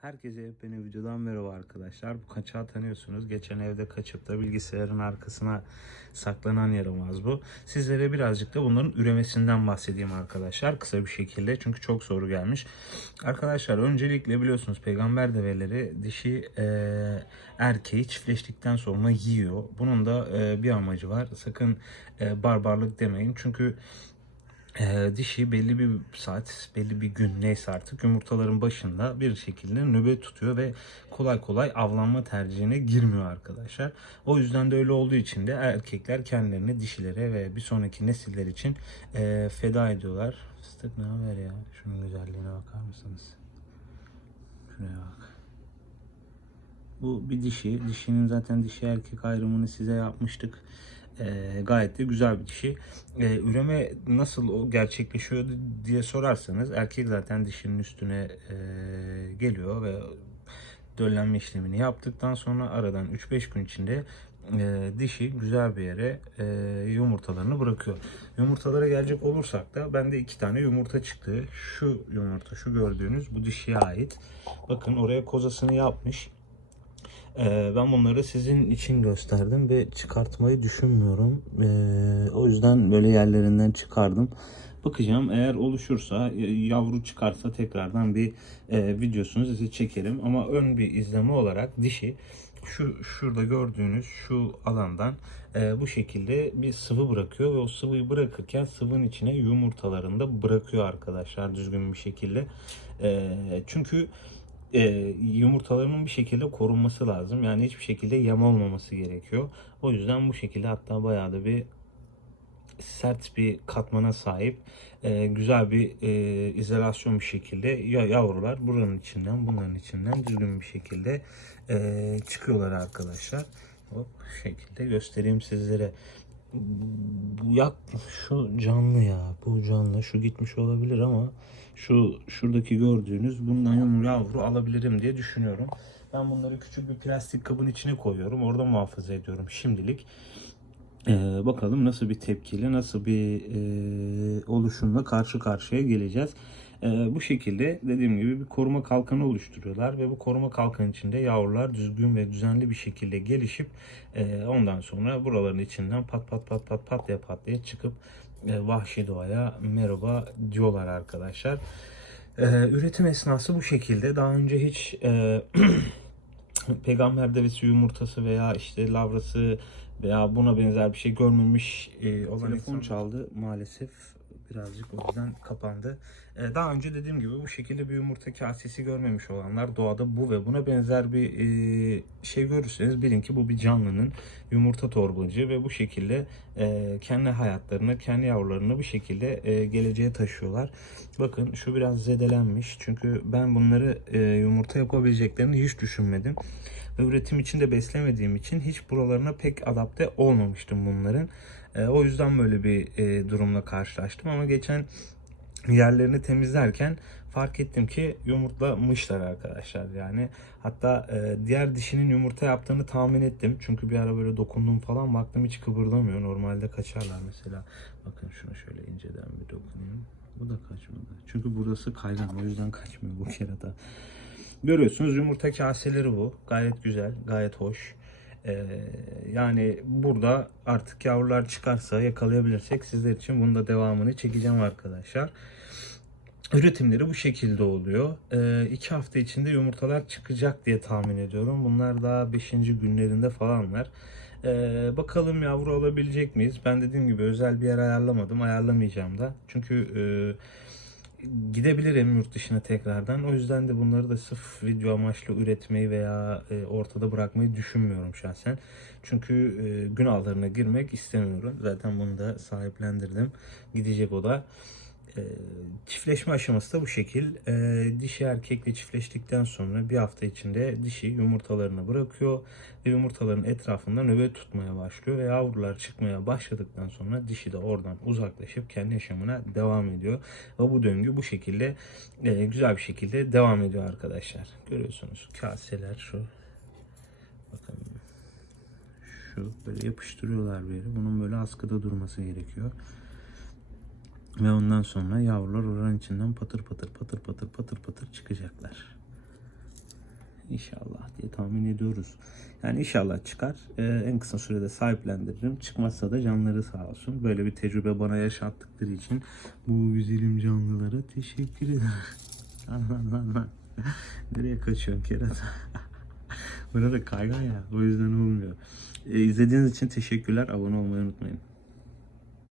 Herkese yepyeni videodan merhaba arkadaşlar. Bu kaçağı tanıyorsunuz. Geçen evde kaçıp da bilgisayarın arkasına saklanan yaramaz bu. Sizlere birazcık da bunların üremesinden bahsedeyim arkadaşlar. Kısa bir şekilde çünkü çok soru gelmiş. Arkadaşlar öncelikle biliyorsunuz peygamber develeri dişi e, erkeği çiftleştikten sonra yiyor. Bunun da e, bir amacı var. Sakın e, barbarlık demeyin. Çünkü ee, dişi belli bir saat, belli bir gün neyse artık yumurtaların başında bir şekilde nöbet tutuyor ve kolay kolay avlanma tercihine girmiyor arkadaşlar. O yüzden de öyle olduğu için de erkekler kendilerini dişilere ve bir sonraki nesiller için e, feda ediyorlar. Fıstık ne haber ya? Şunun güzelliğine bakar mısınız? Şuraya bak. Bu bir dişi. Dişinin zaten dişi erkek ayrımını size yapmıştık. Ee, gayet de güzel bir dişi. Ee, üreme nasıl o gerçekleşiyor diye sorarsanız erkek zaten dişinin üstüne e, geliyor ve döllenme işlemini yaptıktan sonra aradan 3-5 gün içinde e, dişi güzel bir yere e, yumurtalarını bırakıyor. Yumurtalara gelecek olursak da bende iki tane yumurta çıktı. Şu yumurta, şu gördüğünüz bu dişiye ait. Bakın oraya kozasını yapmış. Ee, ben bunları sizin için gösterdim ve çıkartmayı düşünmüyorum. Ee, o yüzden böyle yerlerinden çıkardım. Bakacağım eğer oluşursa yavru çıkarsa tekrardan bir e, videosunu size çekerim. Ama ön bir izleme olarak dişi şu şurada gördüğünüz şu alandan e, bu şekilde bir sıvı bırakıyor ve o sıvıyı bırakırken sıvının içine yumurtalarını da bırakıyor arkadaşlar düzgün bir şekilde. E, çünkü e, yumurtalarının bir şekilde korunması lazım. Yani hiçbir şekilde yama olmaması gerekiyor. O yüzden bu şekilde hatta bayağı da bir sert bir katmana sahip e, güzel bir e, izolasyon bir şekilde ya yavrular buranın içinden bunların içinden düzgün bir şekilde e, çıkıyorlar arkadaşlar. Hop, şekilde göstereyim sizlere. Bu yak şu canlı ya. Bu canlı. Şu gitmiş olabilir ama şu şuradaki gördüğünüz bundan yavru alabilirim diye düşünüyorum. Ben bunları küçük bir plastik kabın içine koyuyorum. Orada muhafaza ediyorum şimdilik. Ee, bakalım nasıl bir tepkiyle, nasıl bir e, oluşumla karşı karşıya geleceğiz. Ee, bu şekilde dediğim gibi bir koruma kalkanı oluşturuyorlar ve bu koruma kalkanı içinde yavrular düzgün ve düzenli bir şekilde gelişip e, ondan sonra buraların içinden pat pat pat pat patlaya patlaya çıkıp e, vahşi doğaya merhaba diyorlar arkadaşlar. Ee, üretim esnası bu şekilde. Daha önce hiç e, peygamber devesi yumurtası veya işte lavrası veya buna benzer bir şey görmemiş e, olan telefon insan... çaldı maalesef birazcık o yüzden kapandı. E, daha önce dediğim gibi bu şekilde bir yumurta kasesi görmemiş olanlar doğada bu ve buna benzer bir e, şey görürseniz bilin ki bu bir canlının yumurta torbacı ve bu şekilde e, kendi hayatlarını, kendi yavrularını bir şekilde geleceğe taşıyorlar. Bakın şu biraz zedelenmiş çünkü ben bunları yumurta yapabileceklerini hiç düşünmedim ve üretim için de beslemediğim için hiç buralarına pek adapte olmamıştım bunların. O yüzden böyle bir durumla karşılaştım ama geçen yerlerini temizlerken fark ettim ki yumurtlamışlar arkadaşlar yani. Hatta e, diğer dişinin yumurta yaptığını tahmin ettim. Çünkü bir ara böyle dokundum falan baktım hiç kıpırdamıyor. Normalde kaçarlar mesela. Bakın şunu şöyle inceden bir dokunayım. Bu da kaçmadı. Çünkü burası kaygan o yüzden kaçmıyor bu kerata. Görüyorsunuz yumurta kaseleri bu. Gayet güzel gayet hoş ee, yani burada artık yavrular çıkarsa yakalayabilirsek sizler için bunun da devamını çekeceğim arkadaşlar. Üretimleri bu şekilde oluyor. Ee, iki hafta içinde yumurtalar çıkacak diye tahmin ediyorum. Bunlar daha 5. günlerinde falanlar. Ee, bakalım yavru alabilecek miyiz? Ben dediğim gibi özel bir yer ayarlamadım. Ayarlamayacağım da. Çünkü e, gidebilirim yurt dışına tekrardan. O yüzden de bunları da sırf video amaçlı üretmeyi veya e, ortada bırakmayı düşünmüyorum şahsen. Çünkü e, günahlarına girmek istemiyorum. Zaten bunu da sahiplendirdim. Gidecek o da. E, çiftleşme aşaması da bu şekil. E, dişi erkekle çiftleştikten sonra bir hafta içinde dişi yumurtalarını bırakıyor ve yumurtaların etrafında nöbet tutmaya başlıyor ve yavrular çıkmaya başladıktan sonra dişi de oradan uzaklaşıp kendi yaşamına devam ediyor. Ve bu döngü bu şekilde e, güzel bir şekilde devam ediyor arkadaşlar. Görüyorsunuz kaseler şu. Bakın şu böyle yapıştırıyorlar bir yere. Bunun böyle askıda durması gerekiyor. Ve ondan sonra yavrular oranın içinden patır patır patır patır patır patır çıkacaklar. İnşallah diye tahmin ediyoruz. Yani inşallah çıkar. Ee, en kısa sürede sahiplendiririm. Çıkmazsa da canları sağ olsun. Böyle bir tecrübe bana yaşattıkları için bu güzelim canlılara teşekkür ederim. Lan lan. Nereye kaçıyorsun kerata? Burada kaygan ya. O yüzden olmuyor. Ee, izlediğiniz için teşekkürler. Abone olmayı unutmayın.